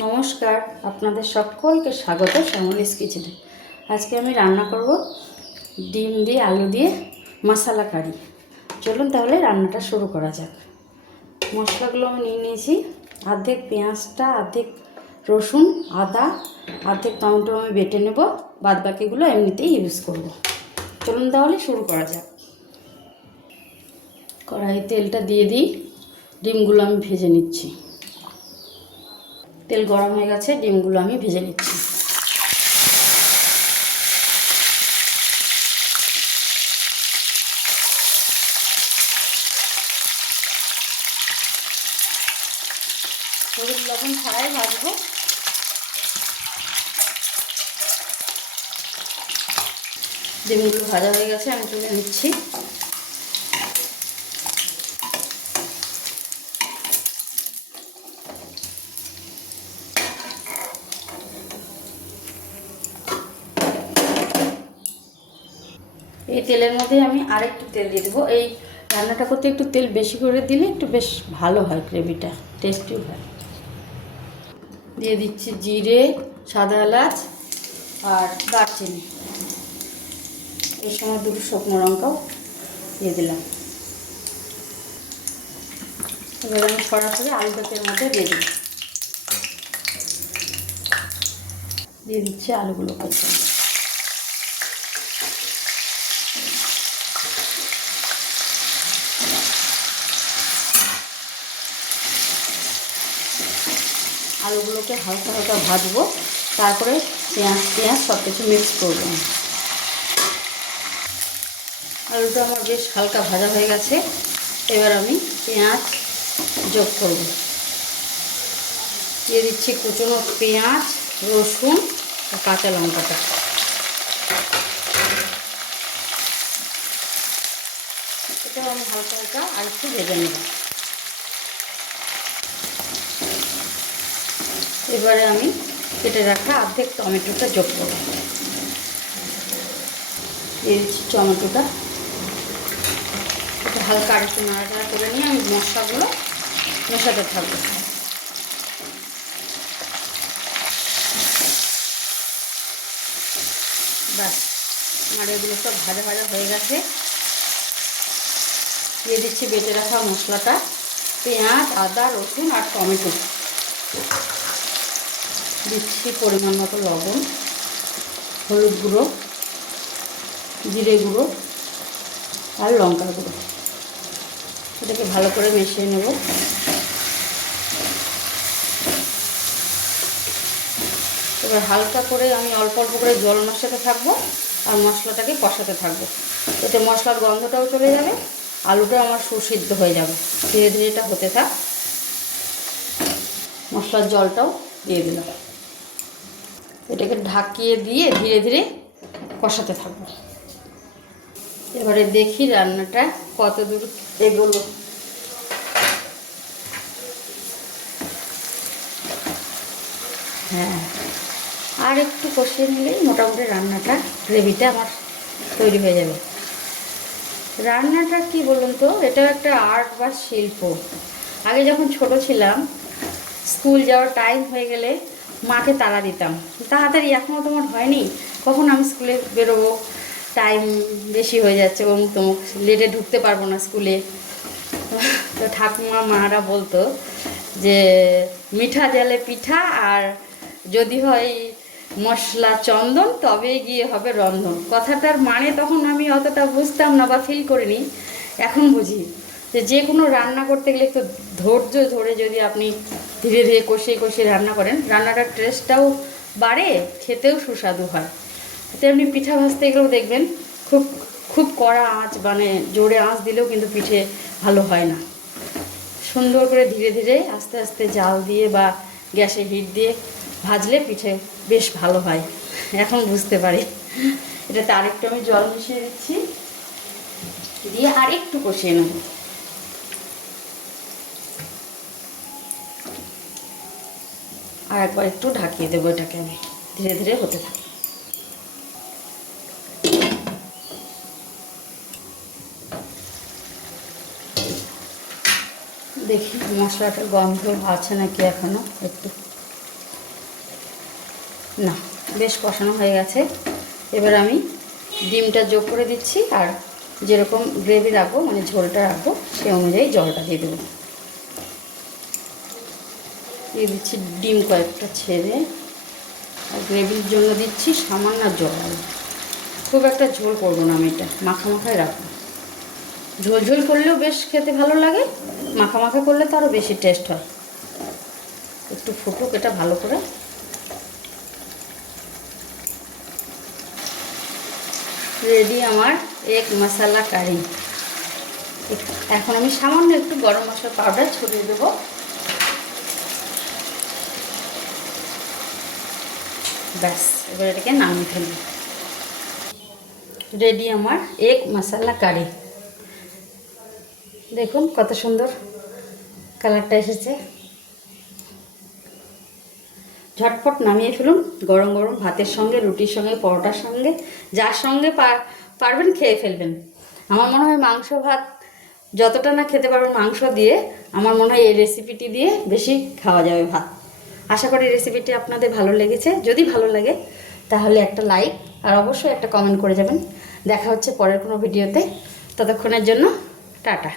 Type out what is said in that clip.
নমস্কার, আপনাদের সকলকে স্বাগত শ্যামলিস কিচেনে। আজকে আমি রান্না করব ডিম দিয়ে আলু দিয়ে মশলা কারি। চলুন তাহলে রান্নাটা শুরু করা যাক। মশলাগুলো আমি নিয়ে নিয়েছি, অর্ধেক পেঁয়াজটা, অর্ধেক রসুন, আদা, অর্ধেক টমেটো আমি বেটে নেব, বাদ বাকিগুলো এমনিতেই ইউজ করব। চলুন তাহলে শুরু করা যাক। কড়াইয়ে তেলটা দিয়ে দিই, ডিমগুলো আমি ভেজে নিচ্ছি। তেল গরম হয়ে গেছে, ডিমগুলো আমি ভেজে নিচ্ছি। হলুদ লবণ ছাড়াই ভাজবো। ডিমগুলো ভাজা হয়ে গেছে, আমি তুলে নিচ্ছি। এই তেলের মধ্যে আমি আরেকটু তেল দিয়ে দেবো। এই রান্নাটা করতে একটু তেল বেশি করে দিলে একটু বেশ ভালো হয়, গ্রেভিটা টেস্টিও হয়। দিয়ে দিচ্ছি জিরে, সাদা এলাচ আর দারচিনি। এই সময় দুটো শুকনো লঙ্কাও দিয়ে দিলাম। এবার আমি সরাসরি আলুটা তেলের মধ্যে দিয়ে দিই। দিয়ে দিচ্ছি আলুগুলো কেটে। আলুগুলোকে হালকা হালকা ভাজবো, তারপরে পেঁয়াজ সব কিছু মিক্স করবো। আলুটা আমার বেশ হালকা ভাজা হয়ে গেছে। এবার আমি পেঁয়াজ যোগ করব। দিয়ে দিচ্ছি কুচনো পেঁয়াজ, রসুন আর কাঁচা লঙ্কাটা। এটাও আমি হালকা হালকা আর একটু ভেজে নেব। এবারে আমি কেটে রাখা অর্ধেক টমেটোটা যোগ করব। দিয়ে দিচ্ছি টমেটোটা। এটা হালকা আর একটু নাড়াচাড়া করে নিয়ে আমি মশলাগুলো মেশাতে থাকবো। ব্যাস, আমার এগুলো সব ভাজা ভাজা হয়ে গেছে। দিয়ে দিচ্ছি বেটে রাখা মশলাটা, পেঁয়াজ, আদা, রসুন আর টমেটো। দিচ্ছি পরিমাণ মতো লবণ, হলুদ গুঁড়ো, জিরে গুঁড়ো আর লঙ্কার গুঁড়ো। এটাকে ভালো করে মিশিয়ে নেব। এবার হালকা করে আমি অল্প অল্প করে জল মেশাতে থাকবো আর মশলাটাকে কষাতে থাকবো। এতে মশলার গন্ধটাও চলে যাবে, আলুটা আমার সুসিদ্ধ হয়ে যাবে। ধীরে ধীরে এটা হতে থাক। মশলার জলটাও দিয়ে দিলাম। এটাকে ঢাকিয়ে দিয়ে ধীরে ধীরে কষাতে থাকবো। এবারে দেখি রান্নাটা কত দূর এগোলো। হ্যাঁ, আর একটু কষিয়ে নিলেই মোটামুটি রান্নাটা, গ্রেভিটা আমার তৈরি হয়ে যাবে। রান্নাটা কি বলুন তো, এটাও একটা আর্ট বা শিল্প। আগে যখন ছোট ছিলাম, স্কুল যাওয়ার টাইম হয়ে গেলে মাকে তাড়া দিতাম, তাড়াতাড়ি। এখনও তোমার হয়নি, কখন আমি স্কুলে বেরোবো, টাইম বেশি হয়ে যাচ্ছে, অমুক তমুক, লেটে ঢুকতে পারবো না স্কুলে। তো ঠাকুমা মারা বলতো যে মিঠা জলে পিঠা, আর যদি হয় মশলা চন্দন তবেই গিয়ে হবে রন্ধন। কথাটার মানে তখন আমি অতটা বুঝতাম না বা ফিল করিনি, এখন বুঝি। যে কোনো রান্না করতে গেলে একটু ধৈর্য ধরে যদি আপনি ধীরে ধীরে কষিয়ে কষিয়ে রান্না করেন, রান্নাটার টেস্টটাও বাড়ে, খেতেও সুস্বাদু হয়। তেমনি পিঠা ভাজতে গেলেও দেখবেন খুব খুব কড়া আঁচ, মানে জোরে আঁচ দিলেও কিন্তু পিঠে ভালো হয় না। সুন্দর করে ধীরে ধীরে আস্তে আস্তে জাল দিয়ে বা গ্যাসে হিট দিয়ে ভাজলে পিঠে বেশ ভালো হয়। এখন বুঝতে পারি। এটাতে আরেকটু আমি জল মিশিয়ে দিচ্ছি, দিয়ে আরেকটু কষিয়ে নেব। আর একবার একটু ঢাকিয়ে দেবো এটাকে। আমি ধীরে ধীরে হতে থাকি। দেখি মশলাটার গন্ধ আছে নাকি এখনো একটু। না, বেশ কষানো হয়ে গেছে। এবার আমি ডিমটা যোগ করে দিচ্ছি, আর যেরকম গ্রেভি রাখবো মানে ঝোলটা রাখবো সে অনুযায়ী জলটা দিয়ে দেবো। দিয়ে দিচ্ছি ডিম কয়েকটা ছেড়ে, আর গ্রেভির জন্য দিচ্ছি সামান্য জল। খুব একটা ঝোল করবো না আমি, এটা মাখা মাখায় রাখবো। ঝোল ঝোল করলেও বেশ খেতে ভালো লাগে, মাখা মাখা করলে তো আরও বেশি টেস্ট হয়। একটু ফুটুক এটা ভালো করে। রেডি আমার এক মশলা কারি। এখন আমি সামান্য একটু গরম মশলা পাউডার ছড়িয়ে দেবো। ব্যাস, এবার এটাকে নামিয়ে ফেলবো। রেডি আমার এক মশলা কারি। দেখুন কত সুন্দর কালারটা এসেছে। ঝটপট নামিয়ে ফেলুন, গরম গরম ভাতের সঙ্গে, রুটির সঙ্গে, পরোটার সঙ্গে, যার সঙ্গে পারবেন খেয়ে ফেলবেন। আমার মনে হয় মাংস ভাত যতটা না খেতে পারবেন মাংস দিয়ে, আমার মনে হয় এই রেসিপিটি দিয়ে বেশি খাওয়া যাবে ভাত। আশা করি রেসিপিটি আপনাদের ভালো লেগেছে। যদি ভালো লাগে তাহলে একটা লাইক আর অবশ্যই একটা কমেন্ট করে যাবেন। দেখা হচ্ছে পরের কোনো ভিডিওতে। ততক্ষণের জন্য টাটা।